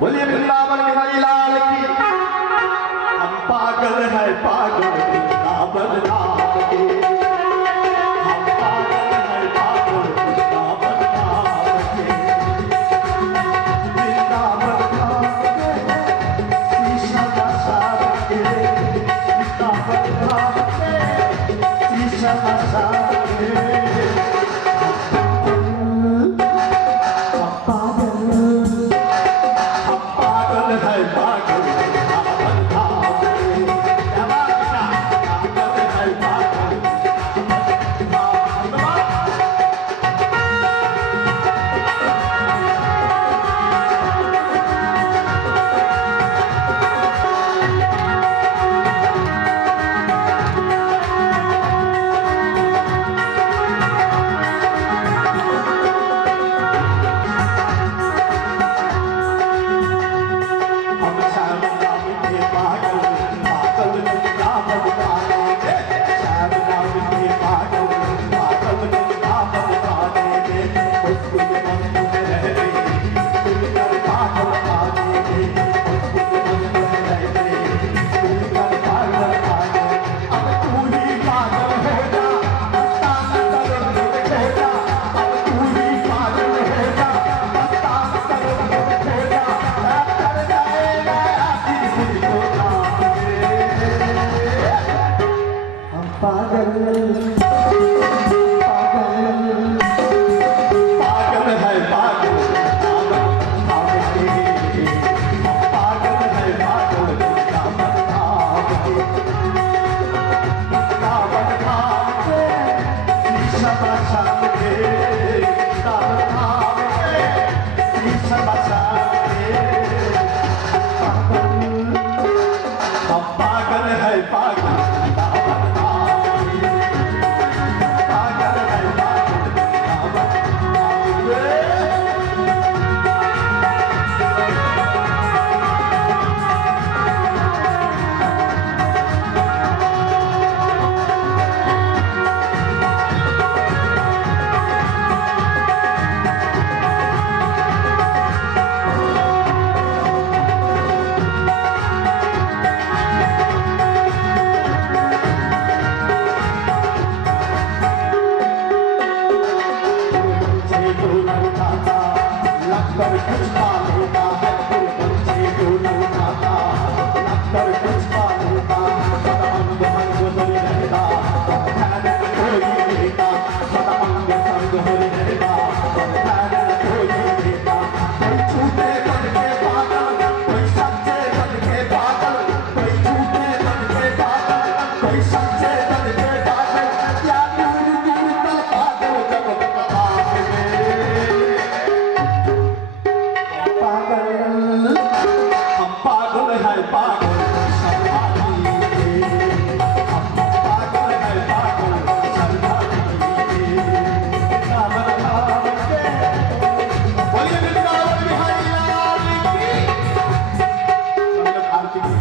बोलिए वृंदावन बिहारी लाल की। हम पागल है पागल वृंदावन धाम के, हम पागल है पागल वृंदावन धाम के, वृंदावन धाम के शीशा बसार के, वृंदावन धाम के शीशा बसार के।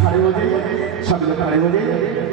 खड़े हो जाइए, सब लोग खड़े हो जाइए।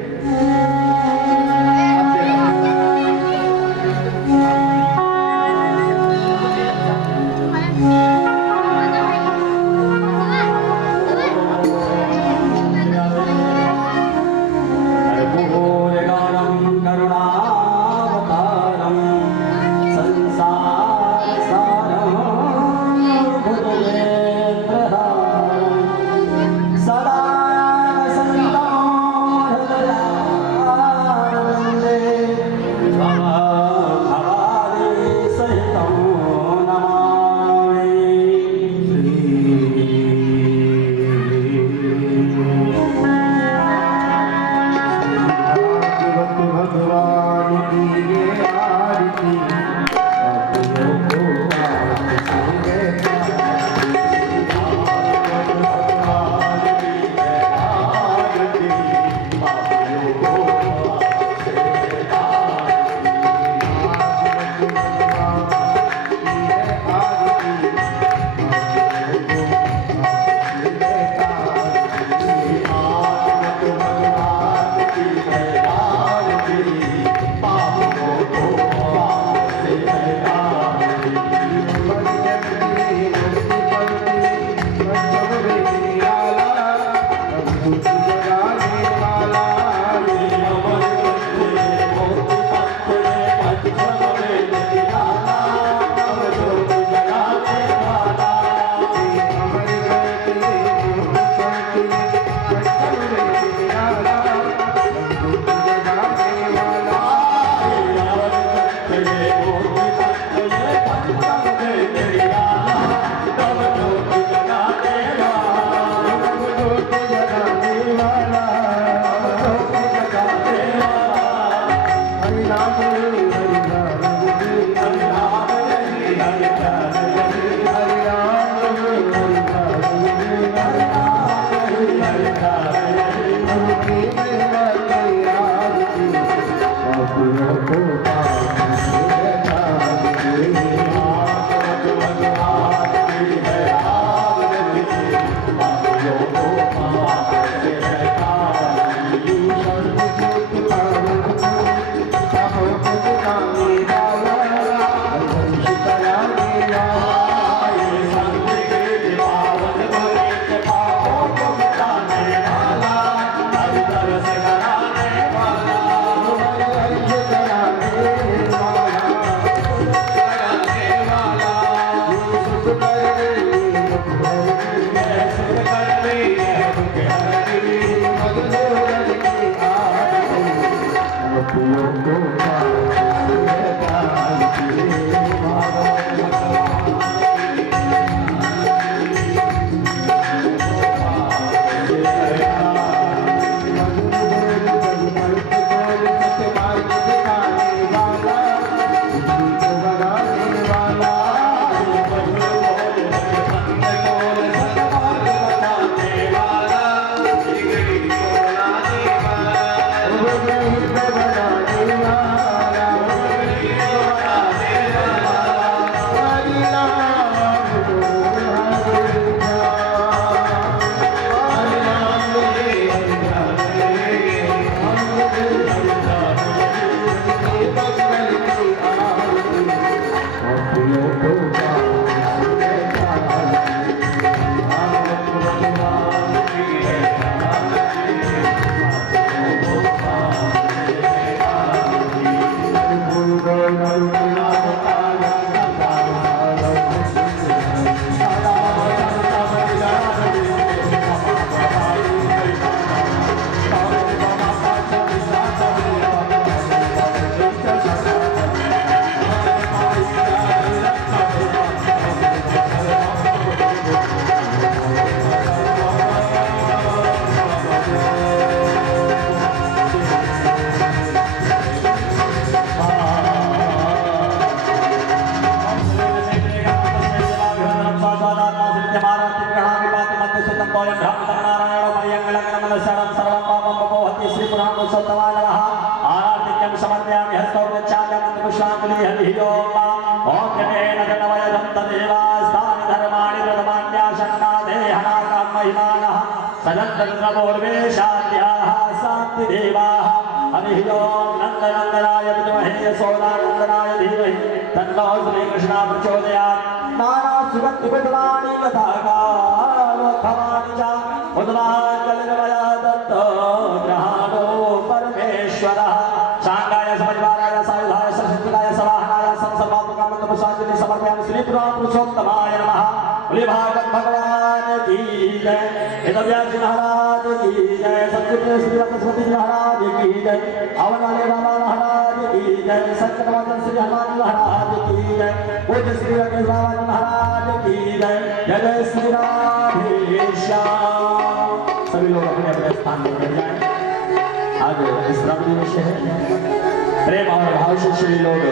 प्रेम और भाव से श्री लोग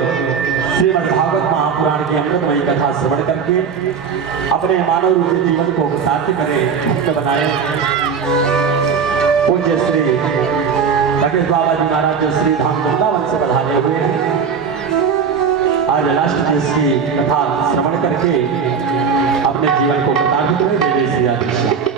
श्रीमद् भागवत महापुराण की अमृतमयी कथा श्रवण करके अपने मानव रूपी जीवन को सार्थक करें, मुक्त बनाए। पूज्य श्री भगत बाबा जी महाराज जो श्री धाम वृंदावन से पधारे हुए हैं, आज लास्ट में इसकी कथा श्रवण करके अपने जीवन को प्रतापित हुए। जय जय श्री राधे।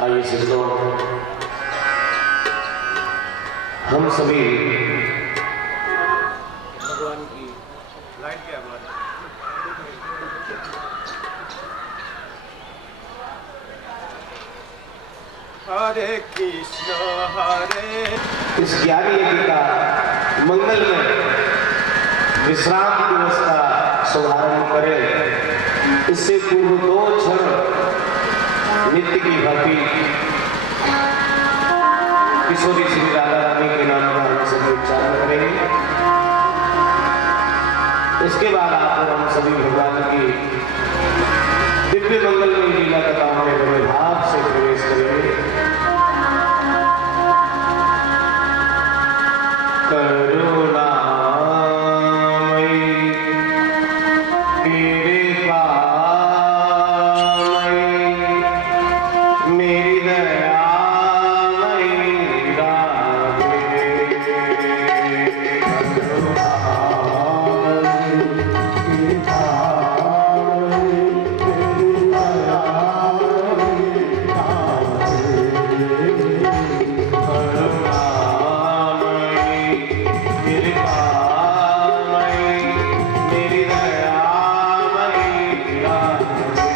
आइए सिद्धों, हम सभी भगवान की लाइट के आभार। हरे कृष्ण हरे। इस ज्ञानी यज्ञ का मंगल में विश्राम दिवस का शुभारंभ करें। इससे पूर्व 2 क्षण नित्य की भांति किशोरी श्री राधा रानी के नाम का हम सभी उच्चारण करेंगे। इसके बाद आप हम सभी भगवान की दिव्य मंगल में लीला कथाओं में बड़े भाव से प्रवेश करेंगे। करुणामयी कृपामयी मेरी दयामयी राधे।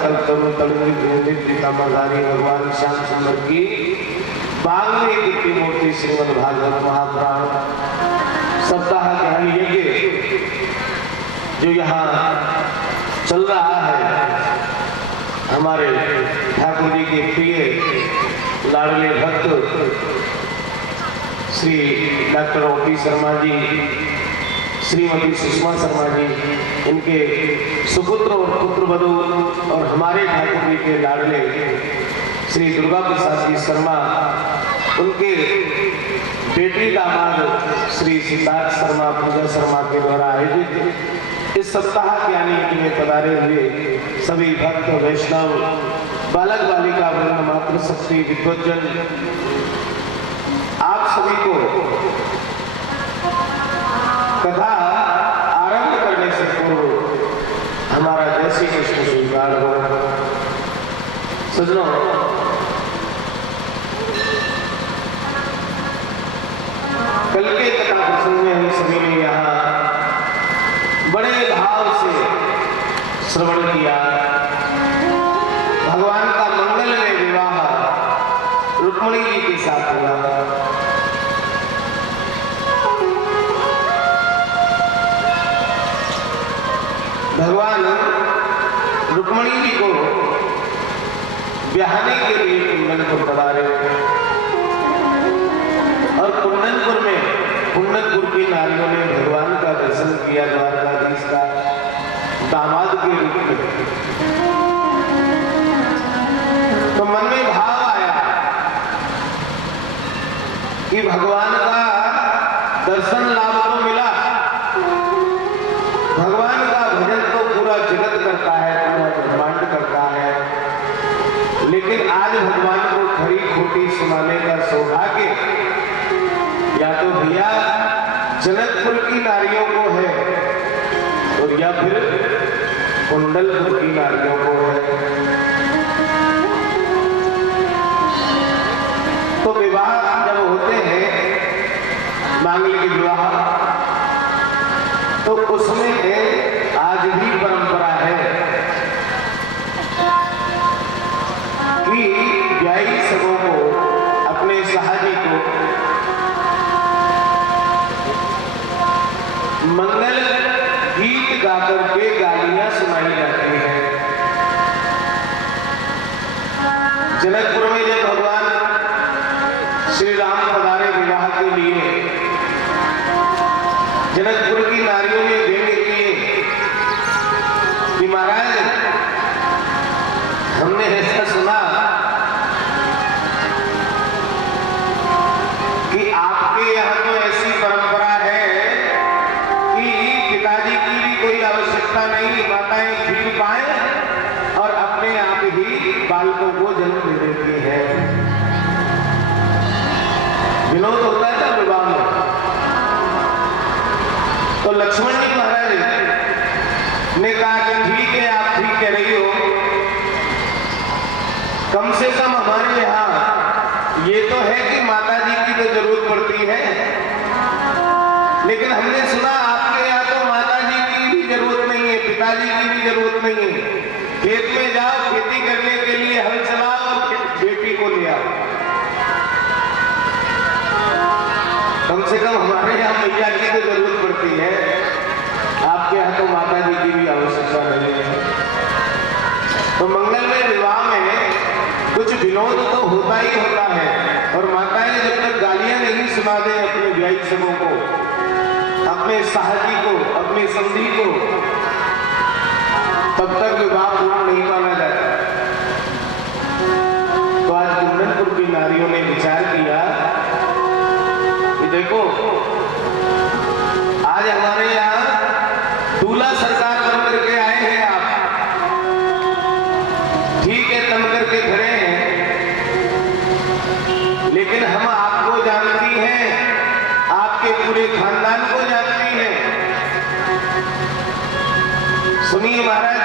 सकल तरुण तरुणी पीताम्बरधारी भगवान श्याम सुंदर की बागनी की मूर्ति श्रीमद् भागवत महापुराण सप्ताह ज्ञान यज्ञ जो यहाँ चल रहा है, हमारे ठाकुर जी के प्रिय लाडले भक्त श्री डॉक्टर O.P. शर्मा जी, श्रीमती सुषमा शर्मा जी, इनके सुपुत्र और पुत्रवधू और हमारे ठाकुर जी के लाडले श्री दुर्गा प्रसाद जी शर्मा, उनके बेटी दामाद श्री सिद्धार्थ शर्मा पूजा शर्मा के द्वारा आयोजित इस सप्ताह ज्ञानी में पधारे हुए सभी भक्त वैष्णव, बालक बालिका वर्ण मातृ शक्ति विद्वज्जन, आप सभी को कथा आरंभ करने से पूर्व हमारा जय श्री कृष्ण स्वीकार हो। सज्जनों, कल के कथा प्रसंग में हम सभी ने यहाँ बड़े भाव से श्रवण किया। भगवान का मंगलमय विवाह रुक्मिणी जी के साथ हुआ। भगवान रुक्मिणी जी को ब्याहने के लिए कुंदनपुर पधारे और कुंदनपुर की नारियों ने भगवान का दर्शन किया, द्वारकाधीश का दामाद के रूप में। तो मन में भाव आया कि भगवान का दर्शन लाभ तो मिला, भगवान का भजन तो पूरा जगत करता है, पूरा ब्रह्मांड करता है, लेकिन आज भगवान को खरी खोटी सुनाने का सौभाग्य या तो भैया जनकपुर की नारियों को है और या फिर कुंडलपुर की नारियों को है। तो विवाह जब होते हैं, मांगलिक विवाह, तो उसमें आज भी परंपरा है कि ब्याही सबों को, अपने सहाजी को मंगल गीत गाकर के गालियां सुनाई जाती हैं। जनकपुर में जब भगवान श्री राम पधारे विवाह के लिए, जनकपुर की नारियों ने देने के लिए कि महाराज, हमने ऐसा सुना कि आपके यहाँ तो ऐसी परंपरा है कि पिताजी की भी कोई आवश्यकता नहीं, माताएं खीर पाएं और अपने आप ही बालकों को जन्म दे देती है। विनोद होता है ना विवाह में। तो लक्ष्मण जी महाराज ने कहा कि ठीक है, आप ठीक कह रही हो, कम से कम हमारे यहाँ ये तो है कि माता जी की तो जरूरत पड़ती है, लेकिन हमने सुना आपके यहाँ तो माता जी की भी जरूरत नहीं है, पिताजी की भी जरूरत नहीं है। खेत में जाओ, खेती करने के लिए हल चलाओ और बेटी को ले आओ। कम से कम हमारे यहाँ मैया की तो जरूरत पड़ती है, आपके यहाँ तो माता जी की भी आवश्यकता नहीं है। तो मंगलमय विवाह में कुछ विनोद तो होता ही होता है, और माताएं जब तक गालियां नहीं सुना दें अपने ब्याही सबों को, अपने साहजी को, अपने संधि को, तब तक विवाह पूर्ण नहीं माना जाता। तो आज कुंदनपुर की नारियों ने विचार किया कि देखो, आज हमारे यहाँ दूल्हा सरकार बन करके आए हैं आप, ठीक है, तन करके खड़े हैं, लेकिन हम आपको जानती हैं, आपके पूरे खानदान को जानती हैं। सुनिए महाराज,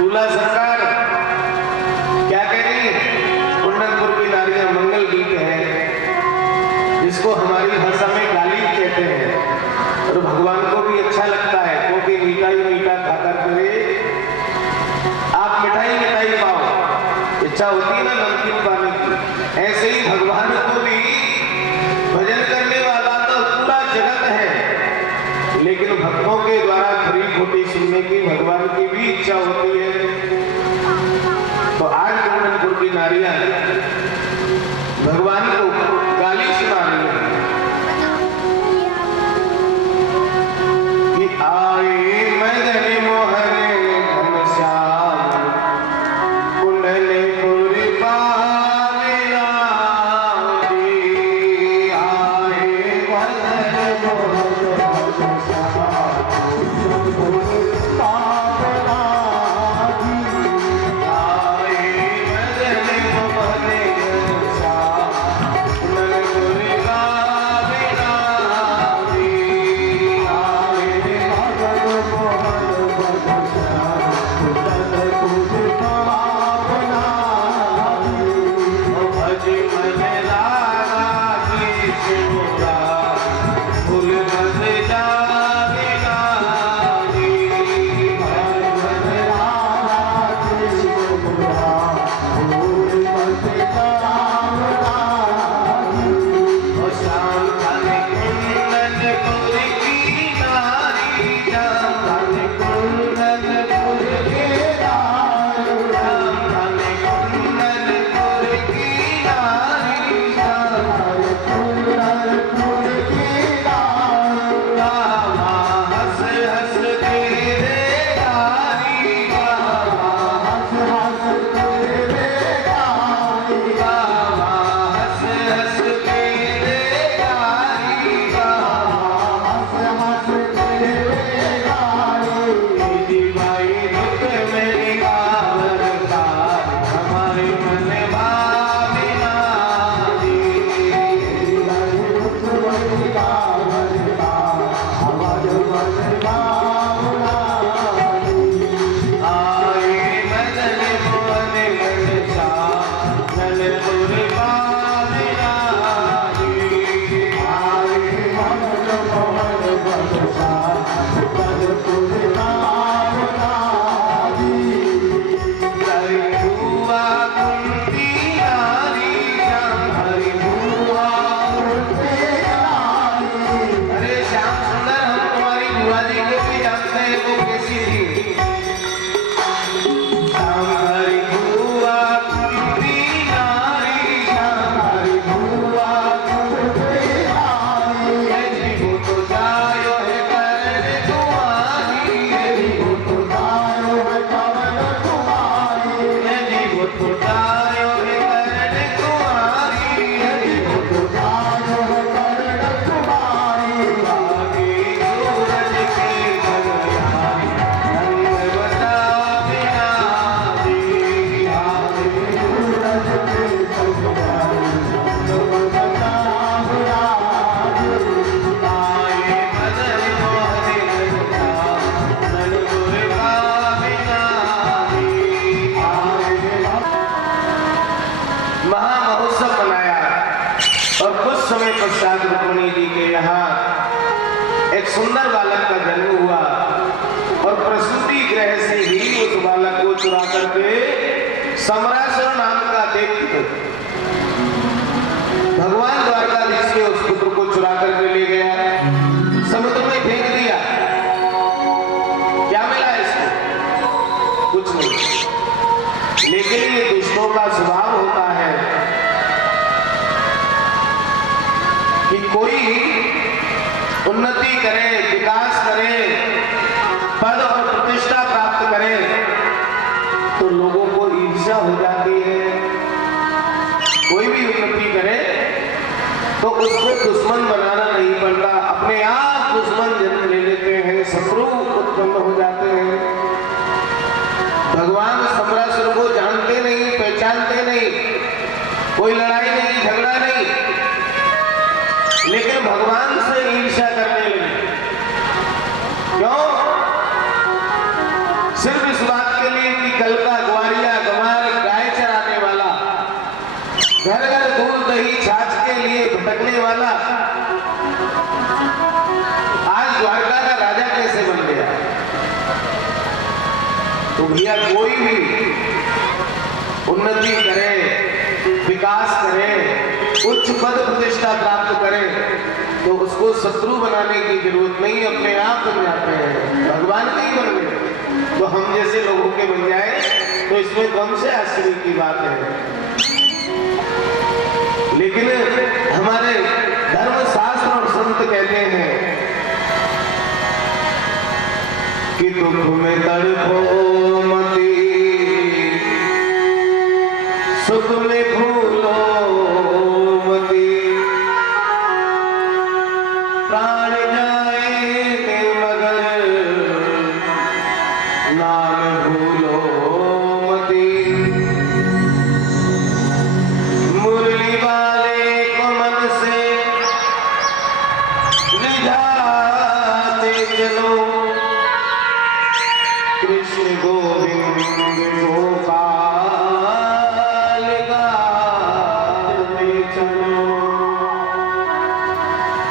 दूल्हा सरकार क्या कह रही है? कुंदनपुर की नारियां मंगल गीत है, जिसको हमारी भाषा में गाली कहते हैं, और भगवान को भी अच्छा लगता है, क्योंकि मीठा ही मीठा खाकर के आप मिठाई कृपा नहीं की। ऐसे ही भगवान को भी भजन करने वाला तो पूरा जगत है, लेकिन भक्तों के द्वारा खरी खोटी सुनने की भगवान की भी इच्छा होती है। तो आज गोरखपुर की नारियां भगवान को गाली सुना रही है कि आए मदन मोहन घनश्याम कुंडलपुर पावना दी। आए मदन मोहन घनश्याम कुंडलपुर पावना दी। आए मदन मोहन घनश्याम कुंडलपुर पावना दी। आए मदन मोहन घनश्याम कुंडलपुर पावना दी। भज मन लागा की शिवरा फूल बन जावे नारी। भज मन लागा की शिवरा फूल बन जावे नारी। ओ श्याम काले कुंडलपुर की नारी, श्याम काले कुंडलपुर की नारी, श्याम काले कुंडलपुर की नारी, श्याम काले कुंडलपुर की नारी। रामा हंस हंस के रे गारी, रामा हंस हंस के रे गारी, रामा हंस हंस के रे गारी, रामा हंस हंस के रे गारी। दीदी भाई दुख मेरी गावर का हमारे मन भावे नारी। दीदी भाई दुख मेरी गावर का हमारे मन भावना दी। आए मदन मोहन घनश्याम कुंडलपुर पावना दी। आए मदन मोहन घनश्याम कुंडलपुर पावना दी। हरि भुआ कुंती नारी, श्याम हरि भुआ कुंती नारी। अरे श्याम सुंदर, हम तुम्हारी बुआ जी को भी जानते हैं, वो कैसी थी। श्याम हरि भुआ कुंती नारी, श्याम हरि भुआ कुंती नारी। यदि हो तो जायो है करण तुम्हारी, यदि हो तो जायो है करण तुम्हारी, यदि हो तो जायो है करण तुम्हारी, यदि हो तो जायो है करण तुम्हारी। आगे सूरज के घनघारी रंग बतावे नारी। आगे सूरज के घनघारी रंग बतावे नारी। आए मदन मोहन घनश्याम कुंडलपुर पावना दी। महामहोत्सव मनाया और कुछ समय पश्चात रुक्मिणी जी के यहाँ एक सुंदर बालक का जन्म हुआ और प्रसूति गृह से ही उस बालक को चुरा करके समरासुर नाम का दैत्य भगवान द्वारकाधीश के उस पुत्र को चुरा करके ले गया, समुद्र में फेंक दिया। क्या मिला इसको? कुछ नहीं। लेकिन ये दुष्टों का स्वभाव होता है कि कोई उन्नति करे, विकास करे, पद और प्रतिष्ठा प्राप्त करे तो लोगों को ईर्ष्या हो जाती है। कोई भी उन्नति करे तो उसको दुश्मन बनाना नहीं पड़ता, अपने आप दुश्मन जन्म ले लेते हैं, शत्रु उत्पन्न हो जाते हैं। भगवान समरासुर को जानते नहीं, पहचानते नहीं, कोई लड़ाई नहीं, झगड़ा नहीं, लेकिन भगवान से ईर्ष्या करने लगे। क्यों? सिर्फ इस बात के लिए कि कल का ग्वारिया गंवार गाय चराने वाला, घर घर दूध दही छाछ के लिए भटकने वाला आज द्वारका का राजा कैसे बन गया। तो भैया कोई भी उन्नति करे, उच्च पद प्रतिष्ठा प्राप्त करे तो उसको शत्रु बनाने की जरूरत नहीं, अपने आप बन जाते हैं, भगवान नहीं बन गए। तो हम जैसे लोगों के बन जाए तो इसमें कौन से आश्चर्य की बात है। लेकिन हमारे धर्म शास्त्र और संत कहते हैं कि दुख में तड़पो मती, सुख में भूलो मती, प्राण जाए मगर नाम भूलो मती। मुरली वाले को मन से रिझाते चलो, कृष्ण गोविंद गोपाल गाते चलो।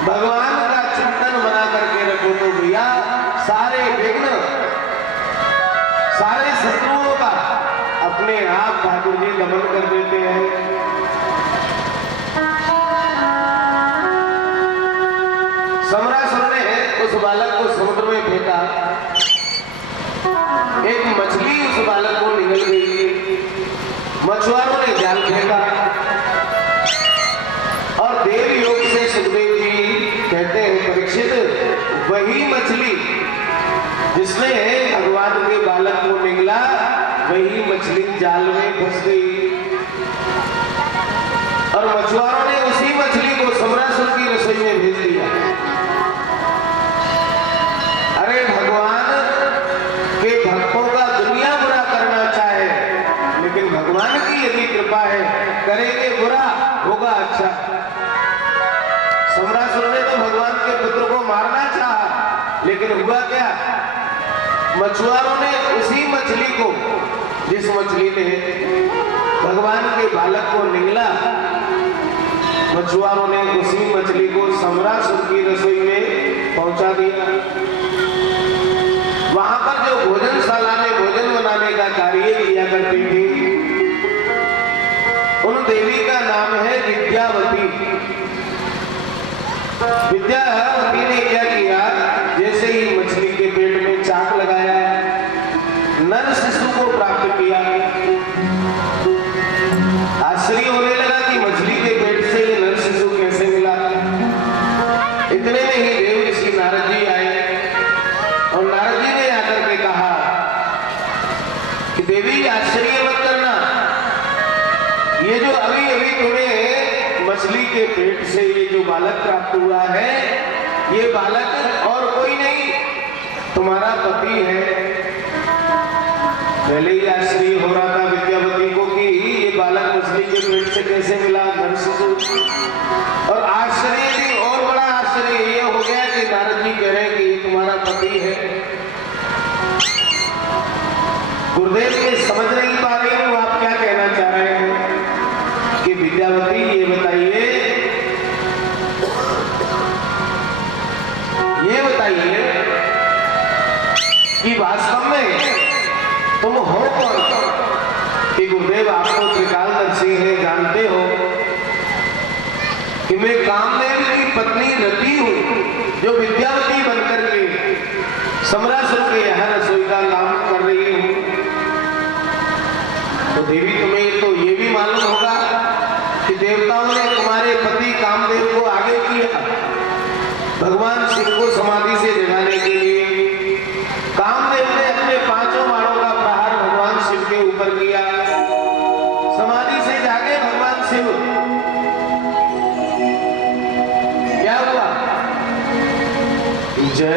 भगवान का चिंतन बना करके रखो तो भैया सारे विघ्न, सारे शत्रुओं का अपने आप ठाकुर जी दमन कर देते हैं। समरासुर ने उस बालक को समुद्र में फेंका, एक मछली उस बालक को निगल गई। मछुआरों ने जाल फेंका और देव योग से सुखदेव जी कहते हैं परीक्षित, वही मछली जिसने भगवान के बालक को निगला, वही मछली जाल में फंस गई। और मछुआरों ने उसी मछली को समरासुर की रसोई में भेज दिया। अरे भगवान के भक्तों का दुनिया बुरा करना चाहे, लेकिन भगवान की यदि कृपा है करेंगे बुरा होगा अच्छा। समरासुर ने तो भगवान के पुत्र को मारना चाहा, लेकिन हुआ क्या, मछुआरों ने उसी मछली को, जिस मछली ने भगवान के बालक को निगला, मछुआरों ने उसी मछली को समरासुर की रसोई में पहुंचा दिया। वहां पर जो भोजनशाला में भोजन बनाने का कार्य किया करती थी, उन देवी का नाम है विद्यावती। विद्यावती ने क्या किया, जैसे ही मछली के पेट में चाक लगाया, नर शिशु को प्राप्त किया। आश्चर्य होने लगा कि मछली के पेट से ये नर शिशु कैसे मिला। इतने में ही देव ऋषि नारद जी आए और नारद जी ने आकर के कहा कि देवी आश्चर्य मत करना, ये जो अभी अभी तुम्हें मछली के पेट से ये जो बालक प्राप्त हुआ है, ये बालक और कोई नहीं, तुम्हारा पति है। पहले ही आश्चर्य हो रहा था विद्यावती को कि ये बालक मछली के पेट से कैसे मिला, नर शिशु। और आश्चर्य भी और बड़ा आश्चर्य ये हो गया कि नारद जी कह रहे हैं कि ये तुम्हारा पति है। गुरुदेव के समझ नहीं पा रही हूं आप क्या कहना चाह रहे हैं कि विद्यावती ये बताइए कि वास्तव में तुम हो कौन। कि गुरुदेव आप तो त्रिकालदर्शी हैं, जानते हो कि मैं कामदेव की पत्नी रति हूं, जो विद्यावती बनकर के समरासुर के यहाँ रसोई का काम कर रही हूं। तो देवी तुम्हें तो ये भी मालूम होगा कि देवताओं ने तुम्हारे पति कामदेव को आगे किया भगवान शिव को समाधि से जगाने के लिए। कामदेव ने अपने 5 बाणों का प्रहार भगवान शिव के ऊपर किया, समाधि से जागे भगवान शिव। क्या हुआ? जय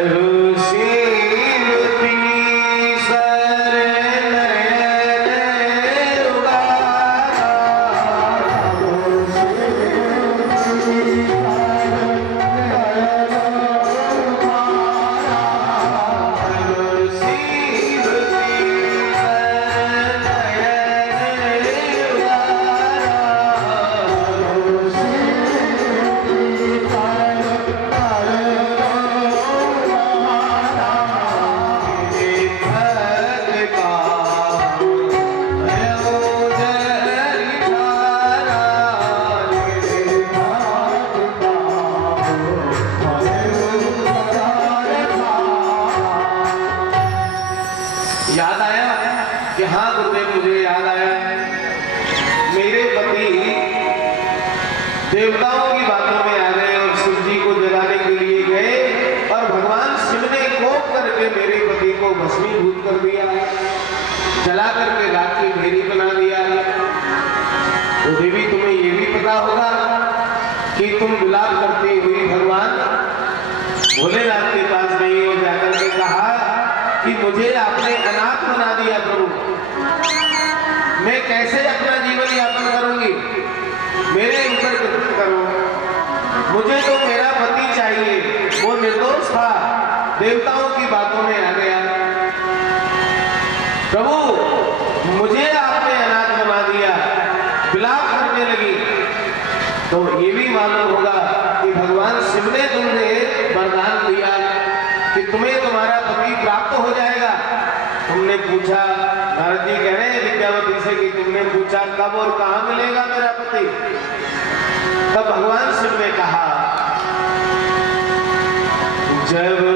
देवताओं की बातों में आ गए और शिव जी को जगाने के लिए गए और भगवान शिव ने कोप करके मेरे पति को भस्मीभूत कर दिया, जला करके रात की ढेरी बना दिया। तो देवी तुम्हें ये भी पता होगा कि तुम विलाप करती हुई भगवान भोलेनाथ के पास गई और जाकर के कहा कि मुझे आपने अनाथ बना दिया प्रभु, मैं कैसे अपना जीवन यापन करूंगी, मेरे ऊपर कृपा करो, मुझे तो मेरा पति चाहिए, वो निर्दोष था, देवताओं की बातों में आ गया। प्रभु मुझे आपने अनाथ बना दिया, विलाप करने लगी। तो ये भी मालूम होगा कि भगवान शिव ने तुम्हें वरदान दिया कि तुम्हें तुम्हारा पति प्राप्त हो जाएगा। तुमने पूछा, नारद जी कह रहे हैं विद्यावती से कि तुमने पूछा कब और कहां मिलेगा मेरा पति? तब भगवान शिव ने कहा, जब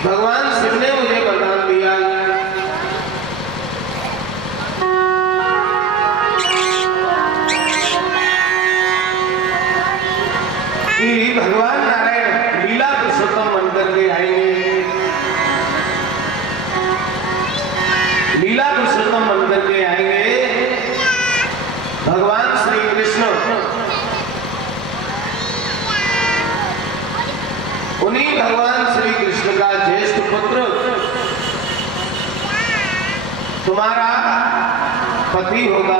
भगवान शिव ने मुझे वरदान दिया कि भगवान नारायण लीला पुरुषोत्तम बनकर के आएंगे, लीला पुरुषोत्तम बनकर के आएंगे। भगवान श्री कृष्ण उन्हीं भगवान श्री कृष्ण का ज्येष्ठ पुत्र तुम्हारा पति होगा।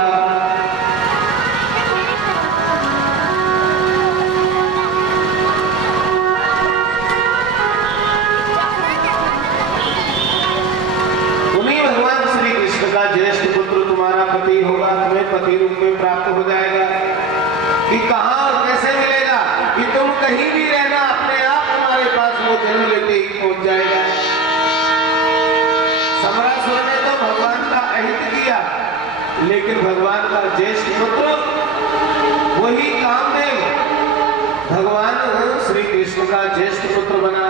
उन्हीं भगवान श्री कृष्ण का ज्येष्ठ पुत्र तुम्हारा पति होगा, तुम्हें पति रूप में प्राप्त हो जाएगा। कि कहां और कैसे मिलेगा? कि तुम कहीं भी रहना, अपने आप तुम्हारे पास वो जन्म लेते ही पहुंच जाएगा। समरासुर ने तो भगवान का अहित किया, लेकिन भगवान का ज्येष्ठ पुत्र वही कामदेव भगवान श्री कृष्ण का ज्येष्ठ पुत्र बना।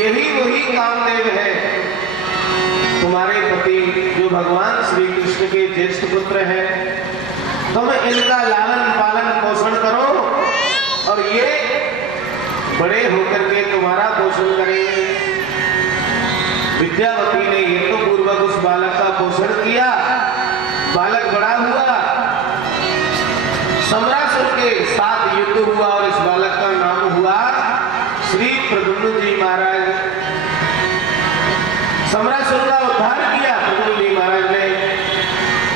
यही वही कामदेव है, तुम्हारे पति जो भगवान श्री कृष्ण के ज्येष्ठ पुत्र है। तुम इनका लालन पालन पोषण करो और ये बड़े होकर के तुम्हारा पोषण करेंगे। विद्यावती ने ये तो पूर्वक उस बालक का पोषण किया, बालक बड़ा हुआ, सम्रासुर के साथ युद्ध हुआ और इस बालक का नाम हुआ श्री प्रद्युम्न जी महाराज। सम्रासुर का उद्धार किया प्रद्युम्न जी महाराज ने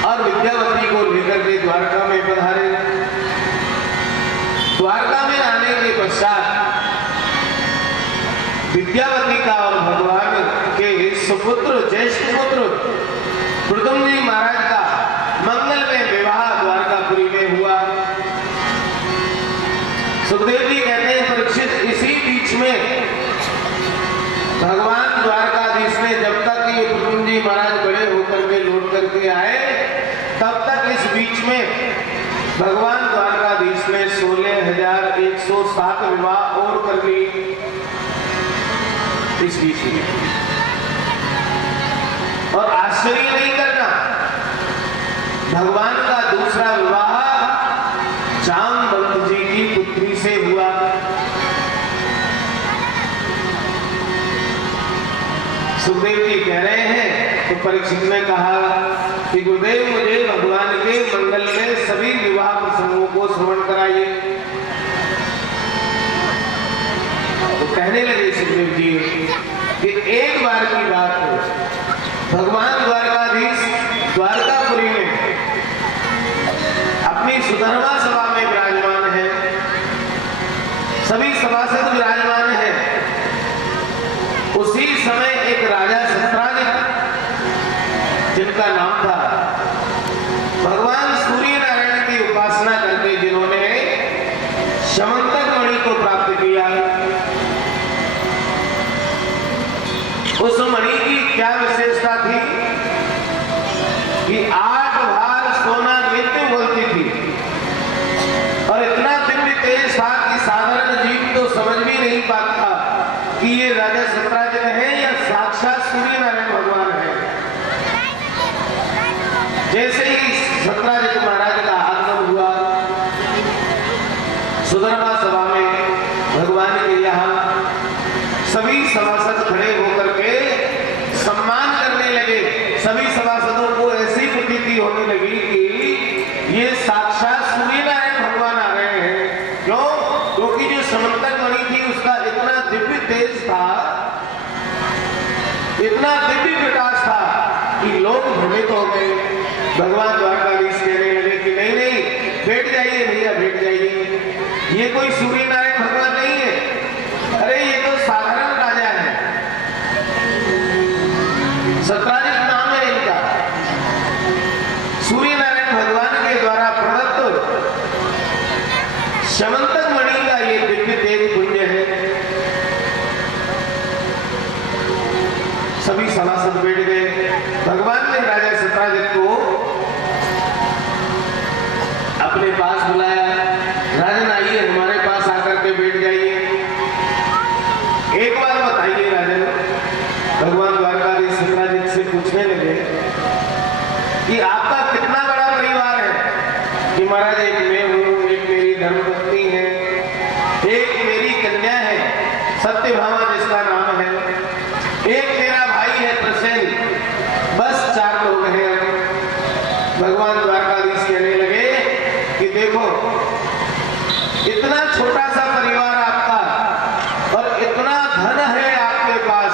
और विद्यावती को लेकर के द्वारका में पधारे। द्वारका में आने के पश्चात विद्यावती का और भगवान के सुपुत्र ज्येष्ठ पुत्र प्रद्युम्न जी महाराज का मंगल में विवाह द्वारका सुखदेव जी कहते हैं परीक्षित, इसी बीच में भगवान द्वारकाधीश ने, जब तक ये पृथ्वी महाराज बड़े होकर के लौट करके आए, तब तक इस बीच में भगवान द्वारकाधीश ने 16,107 विवाह और कर ली। इस बीच में, और आश्चर्य नहीं करना, भगवान का दूसरा विवाह जामवंत जी की पुत्री से हुआ। सुखदेव जी कह रहे हैं, तो परीक्षित ने कहा कि गुरुदेव मुझे भगवान के मंगल में सभी विवाह प्रसंगों को श्रवण कराइए। तो कहने लगे सुखदेव जी कि एक बार की बात हो, भगवान द्वारकाधीश द्वारकापुरी में अपनी सुधर्मा सभा में विराजमान है, सभी सभासद विराजमान है। उसी समय एक राजा सत्राजित, जिनका नाम था, भगवान सूर्य नारायण की उपासना करके जिन्होंने शमंतक मणि को प्राप्त किया, उस मणि की क्या विशेषता थी कि 8 भार सोना नित्य बोलती थी, और इतना दिव्य तेज था कि साधारण जीव तो समझ भी नहीं पाता कि ये राजा सत्राजित है या साक्षात सूर्य नारायण भगवान है। जैसे ही सत्राजित महाराज का आगमन हुआ, सुधर्मा सभा में भगवान के यहाँ सभी सभासद खड़े होकर के सम्मान करने लगे। सभी सभासदों को ऐसी प्रतीति होने लगी कि ये साक्षात सूर्य नारायण भगवान आ रहे हैं। क्यों? क्योंकि जो समंतक मणि थी उसका इतना दिव्य तेज था, इतना दिव्य प्रकाश था कि लोग भ्रमित हो गए। भगवान द्वारकाधीश कहने लगे कि नहीं नहीं, बैठ जाइए भैया, बैठ जाइए, ये कोई सूर्य नारायण भगवान नहीं है, अरे ये तो साधारण राजा है, सत्राजित नाम है इनका। सूर्य नारायण भगवान के द्वारा प्रदत्त शमंतक मणि का ये दिव्य तेज पुण्य है। सभी सभासद बैठ गए। भगवान ने राजा सत्राजित को अपने पास बुलाया, राजन आइए हमारे पास आकर के बैठ जाइए। एक बात बताइए राजन, भगवान द्वारकाधीश सत्राजित से पूछने लगे कि आपका कितना बड़ा परिवार है? कि महाराज एक मैं हूँ, एक मेरी धर्मपत्नी है, एक मेरी कन्या है सत्यभामा जिसका नाम है, एक मेरा भाई है प्रसेन, बस 4 लोग हैं। भगवान द्वारकाधीश कहने लगे कि देखो, इतना छोटा सा परिवार आपका और इतना धन है आपके पास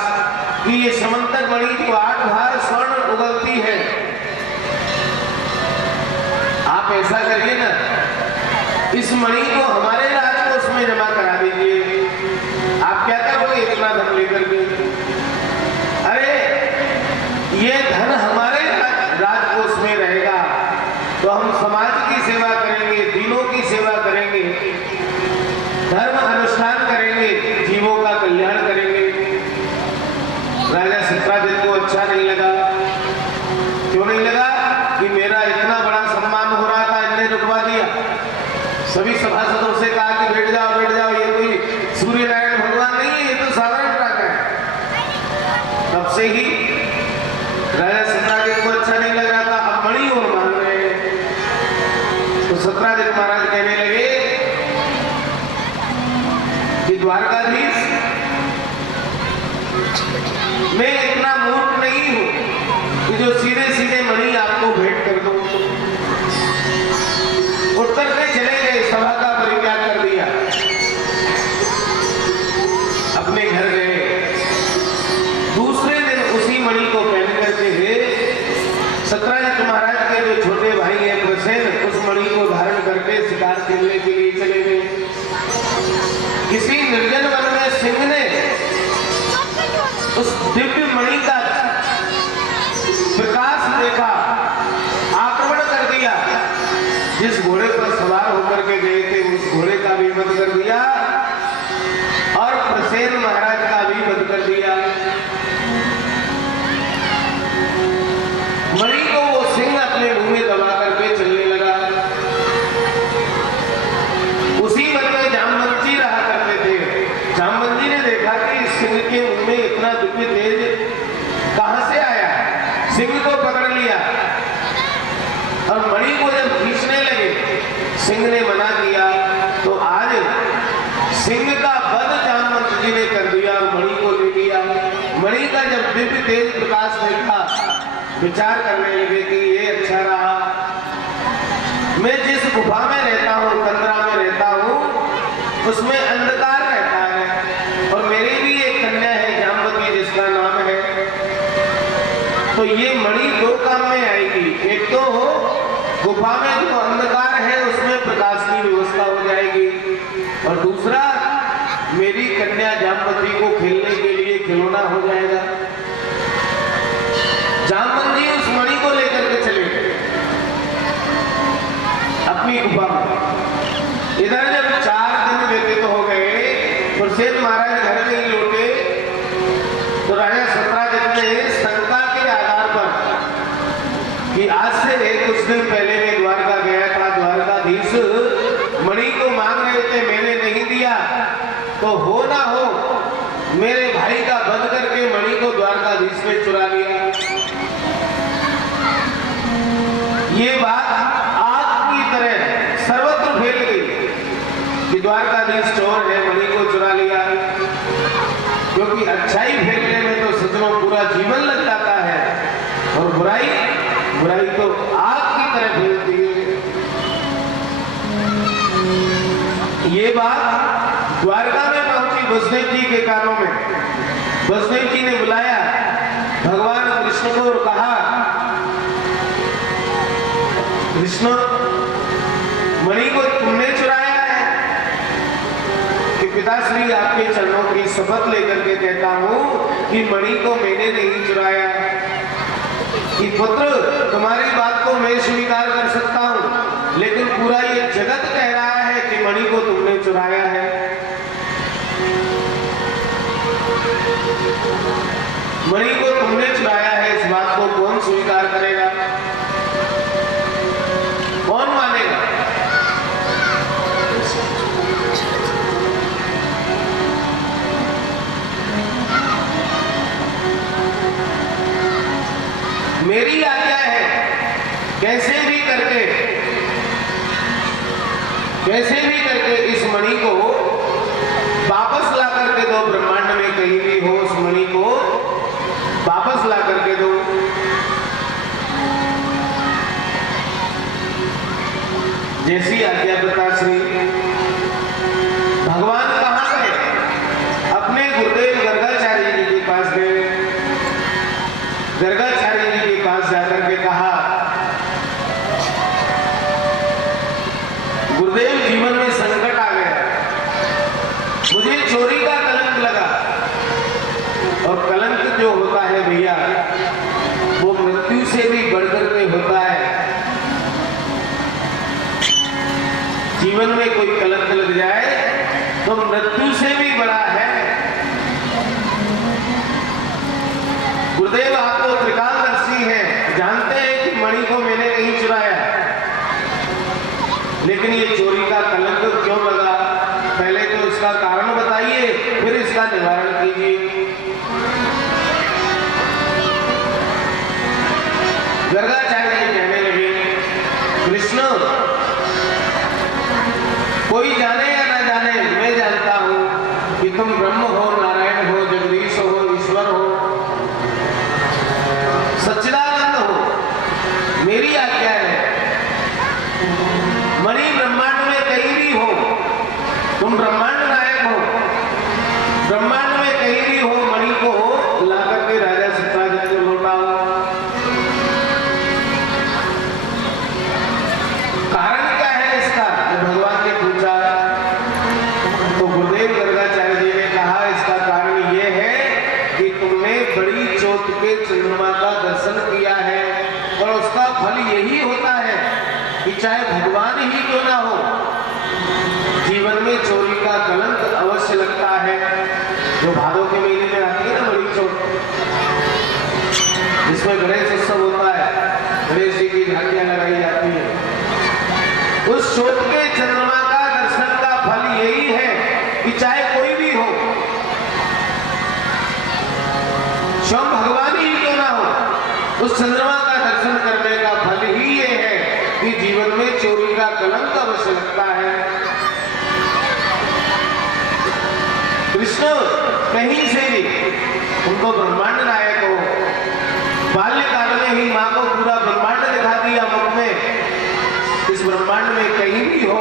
कि ये समंतक मणि को 8 भार स्वर्ण उगलती है। आप ऐसा करिए ना, इस मणि को हमारे राजकोष में जमा करा दीजिए। आप क्या करोगे इतना धन लेकर के? अरे ये धन हमारे राजकोष में रहेगा तो हम समाज की सेवा करेंगे, दीनों की सेवा करेंगे, धर्म अनुष्ठान करेंगे, जीवों का कल्याण करेंगे। राजा सत्राजित को अच्छा नहीं लगा। क्यों नहीं लगा? कि मेरा इतना बड़ा सम्मान हो रहा था, इन्हें रुकवा दिया। सभी सभासदों से कहा कि बैठ जाओ बैठ जाओ, ये कोई सूर्य नारायण भगवान नहीं है, ये तो साधारण राजा है। तब से ही राजा सत्राजित को अच्छा नहीं लग रहा था। अब मणि और मांग रहे हैं, तो सत्राजित महाराज कहने लगे कि द्वारकाधीश, मैं इतना मूर्ख नहीं हूं कि जो सीधे सीधे मणि आपको भेंट कर दूं। उत्तर के चले गए, सभा का परित्याग कर दिया, अपने घर गए। दूसरे दिन उसी मणि को पहन करके सत्राजित महाराज के जो छोटे भाई हैं प्रसेन, उस मणि को धारण करके शिकार खेलने के लिए चले गए। किसी निर्जन वन में सिंह ने उस दिव्य मणि का प्रकाश देखा, आक्रमण कर दिया जिस घोड़े पर सवार होकर के गए थे उस घोड़े का भी वध कर दिया और प्रसेन महाराज का भी वध कर दिया। मणि को वो सिंह अपने मुंह में दबा करके चलने लगा। उसी वन में जामवंत जी रहा करते थे। जामवंत जी ने देखा कि इस सिंह के मुंह में इतना दिव्य तेज कहां से आया। सिंह को पकड़ लिया और मणि को जब खींचने लगे, सिंह ने मना किया तो आज सिंह का वध जामवंत जी ने कर दिया और मणि को ले लिया। मणि का जब दिव्य तेज प्रकाश देखा, विचार करने लगे कि ये अच्छा रहा। मैं जिस गुफा में रहता हूँ, कंदरा में रहता हूँ, उसमें अंधकार रहता है और मेरी भी एक कन्या है जामवती जिसका नाम है। तो ये मणि दो काम में आएगी। एक तो हो गुफा में जो अंधकार है उसमें प्रकाश की व्यवस्था हो जाएगी और दूसरा मेरी कन्या जामवती को खेलने के लिए खिलौना हो जाएगा। जामवंत जी उस मणि को लेकर के चले गए अपनी गुफा में। इधर जब 4 दिन व्यतीत हो गए, प्रसेन महाराज घर नहीं लौटे तो राजा सत्राजित ने शंका के आधार पर कि आज से कुछ दिन पहले मैं द्वारका गया था, द्वारकाधीश मणि को मांग रहे थे, मैंने नहीं दिया, तो हो ना हो मेरे भाई का वध करके मणि को द्वारकाधीश में चुरा लिया। ये बात आग की तरह सर्वत्र फैल गई कि द्वारकाधीश चोर है, मणि को चुरा लिया। क्योंकि अच्छाई फैलने में तो सज्जनों पूरा जीवन लग जाता है और बुराई तो आग की तरह फैलती है। ये बात द्वारका में पहुंची वसुदेव जी के कानों में। वसुदेव जी ने बुलाया भगवान कृष्ण को और कहा, कृष्ण मणि को तुमने चुराया है कि पिताश्री आपके चरणों की शपथ लेकर के कहता हूं कि मणि को मैंने नहीं चुराया। कि पुत्र तुम्हारी बात को मैं स्वीकार कर सकता हूं, लेकिन पूरा ये जगत कह रहा है कि मणि को तुमने चुराया है। मणि को तुमने चुराया है, इस बात को कौन स्वीकार करेगा, कौन मानेगा? मेरी आज्ञा है, कैसे भी करके इस मणि को वापस ला करके दो। ब्रह्मांड में कहीं भी हो उस मणि को वापस ला करके दो। जैसी आज्ञा पिताश्री। भगवान कहां गए? अपने गुरुदेव गर्गाचार्य जी के पास गए। गर्गाचार्य जी के पास जाकर के कहा, गुरुदेव जीवन में संकट आ गया, मुझे चोरी का कलंक लगा और कलंक जो होता है भैया वो मृत्यु से भी बढ़कर के होता है। जीवन में कोई कलंक लग जाए तो मृत्यु से भी बड़ा है। गुरुदेव आप तो त्रिकालदर्शी हैं, जानते हैं कि मणि को मैंने नहीं चुराया, लेकिन ये चोरी का कलंक क्यों लगा? पहले तो इसका कारण बताइए, फिर इसका निवारण कीजिए। गर्गाचार्य जी कहने लगे, कृष्ण कोई जाने या ना जाने, मैं जानता हूं कि तुम ब्रह्म हो, नारायण हो, जगदीश हो, ईश्वर हो, सच्चिदानंद हो। मेरी आज्ञा है, मणि ब्रह्मांड में कहीं भी हो, तुम ब्रह्मांड नायक हो, ब्रह्मांड में कहीं भी हो, मणि को लाकर के राजा सत्राजित को लौटाओ। कारण क्या है इसका? भगवान ने पूछा तो गुरुदेव गर्गाचार्य जी ने कहा, इसका कारण ये है कि तुमने बड़ी चोट के चंद्रमा का दर्शन किया है और उसका फल यही होता है कि चाहे भगवान ही क्यों ना हो, जीवन में चोरी का कलंक अवश्य लगता है। जो भादों के महीने में आती है ना बड़ी चोट, जिसमें गणेश उत्सव होता है, गणेश जी की झांकियां लगाई जाती है, उस चोट के चंद्रमा का दर्शन का फल यही है कि चाहे कोई भी हो, स्वयं भगवान ही क्यों ना हो, उस चंद्रमा का दर्शन करने का फल ही ये है कि जीवन में चोरी का कलंक अवश्य लगता है। कृष्ण कहीं से भी उनको ब्रह्मांड नायक हो, बाल्यकाल में ही मां को पूरा ब्रह्मांड दिखा दिया मुख में। इस ब्रह्मांड में कहीं भी हो,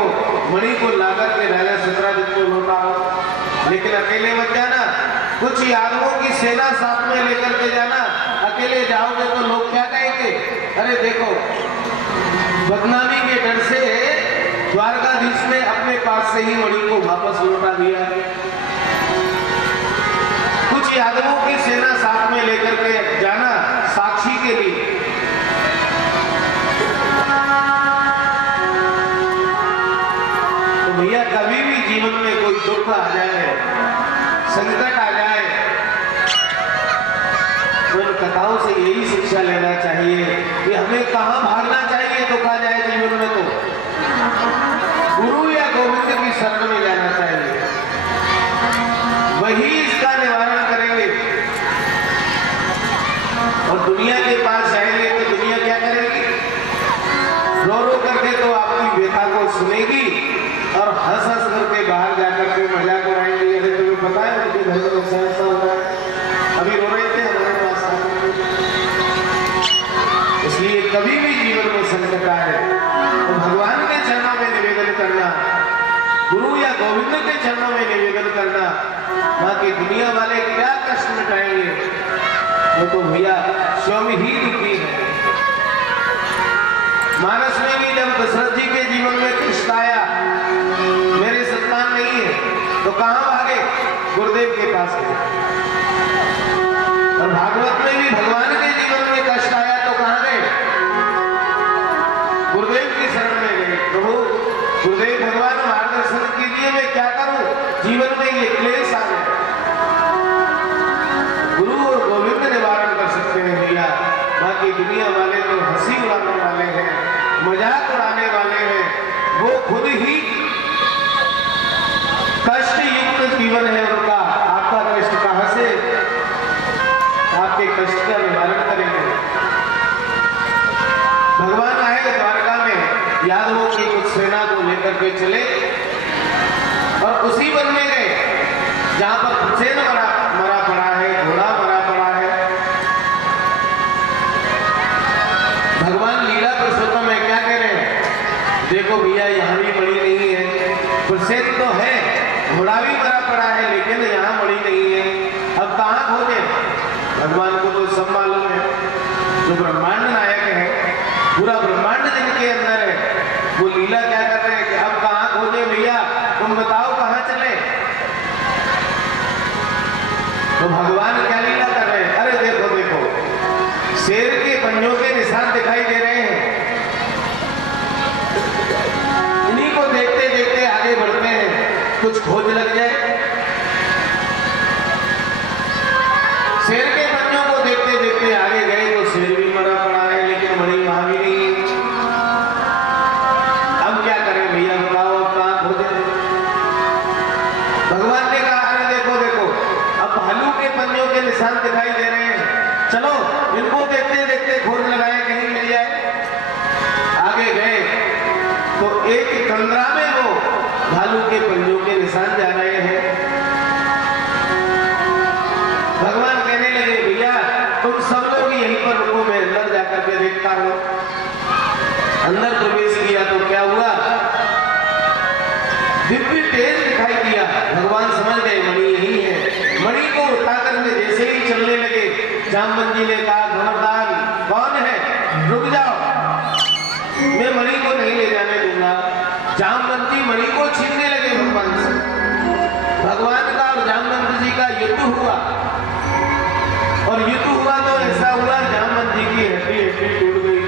मणि को लाकर के राजा 17 दिन को लौटा हो, लेकिन अकेले मत जाना, कुछ यादवों की सेना साथ में लेकर के जाना। अकेले जाओगे तो लोग क्या कहेंगे, अरे देखो, बदनामी के डर से द्वारकाधीश ने अपने पास से ही मणि को वापस लौटा दिया। कुछ यादवों की सेना साथ में लेकर के जाना साक्षी के लिए। तो भैया कभी भी जीवन में कोई दुख आ जाए, संकट आ जाए, तो इन कथाओं से यही शिक्षा लेना चाहिए कि हमें कहां भागना चाहिए। दुख आ जाए जीवन में तो गुरु या गोविंद की शरण में जाना चाहिए, वही इसका निवारण करेंगे। और दुनिया के पास जाएंगे तो दुनिया क्या करेगी, रो रो करके तो आपकी व्यथा को सुनेगी और हंस हंस करके बाहर जाकर के मजाक उड़ाएंगे। अरे तुम्हें पता है उनके घर में ऐसा हो रहा है, अभी रो रहे थे हमारे पास। इसलिए कभी भी जीवन में संकट आए तो भगवान के चरणों में निवेदन करना, गुरु या गोविंद के चरणों में निवेदन करना। बाकी दुनिया वाले क्या कष्ट मिटाएंगे, वो तो भैया स्वयं ही दुखी है। मानस में भी जब दशरथ जी के जीवन में कष्ट आया, मेरे संतान नहीं है, तो कहां भागे, गुरुदेव के पास गए। और भागवत में भी भगवान के जीवन में कष्ट आया तो कहां गए, गुरुदेव की शरण में गए। प्रभु गुरुदेव भगवान मार्गदर्शन कीजिए, मैं क्या करूं, जीवन में ये क्लेश आ गए। गुरु और गोविंद निवारण कर सकते हैं भैया, बाकी दुनिया वाले तो हंसी उड़ाने वाले हैं, मजाक उड़ाने वाले हैं। वो खुद ही कष्ट युक्त जीवन है उनका। आपका कष्ट कहां से, आपके कष्ट का निवारण करेंगे। भगवान आए द्वारका में, यादवों की कुछ सेना को लेकर के चले और उसी वन में गए जहां पर हुसैन मरा पड़ा है, घोड़ा मरा पड़ा है। भगवान लीला पुरुषोत्तम में क्या कह रहे हैं, देखो भैया यहाँ भी मणि नहीं है, हुसैन तो है, घोड़ा भी मरा पड़ा है, लेकिन यहाँ मणि नहीं है। अब कहां खोजे, भगवान को तो सब मालूम है, जो ब्रह्मांड नायक है, पूरा ब्रह्मांड जिनके अंदर है, वो लीला क्या कर रहे हैं कि अब कहां खोजे भैया, तुम बताओ कहां चले। तो भगवान क्या लीला कर रहे हैं, अरे देखो देखो, शेर के पंजों के निशान दिखाई दे रहे हैं। इन्हीं को देखते देखते आगे बढ़ते हैं, कुछ खोज लग जाए। शेर के पंजों को देखते देखते आगे गए तो शेर भी मरा पड़ा है, लेकिन मणि वहां भी नहीं है। अब क्या करें भैया, बताओ अब कहां खोजे। भगवान ने कहा, अरे देखो देखो, अब भालू के पंजों के निशान दिखाई दे रहे हैं, चलो इनको देखते देखते खोज लगाए कहीं मिल जाए। आगे गए तो एक कंदरा में वो भालू के पंजों के निशान जा रहे हैं। भगवान कहने लगे, भैया तुम सब लोग यहीं पर रुको, मैं अंदर जाकर के देखता हूं। अंदर प्रवेश किया तो क्या हुआ, दिव्य तेज दिखाई दिया। भगवान समझ गए मणि यही है। मणि को उठाकर के जैसे ही चलने लगे, जामवंत जी ने कहा, खबरदार, कौन है, रुक जाओ, मैं मणि को नहीं ले जाने दूंगा। जामवंत जी मणि को छीनने लगे भगवान से। भगवान का और जामवंत जी का युद्ध हुआ, और युद्ध हुआ तो ऐसा हुआ, जामवंत जी की हड्डी टूट गई,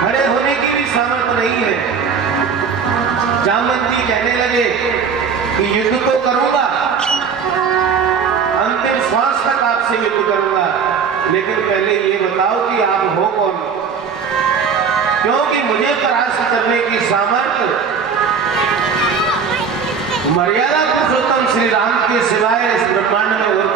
खड़े होने की भी सामर्थ्य नहीं मुझे परास्त करने की सामर्थ्य मर्यादा पुरुषोत्तम श्री राम के सिवाय इस ब्रह्मांड में और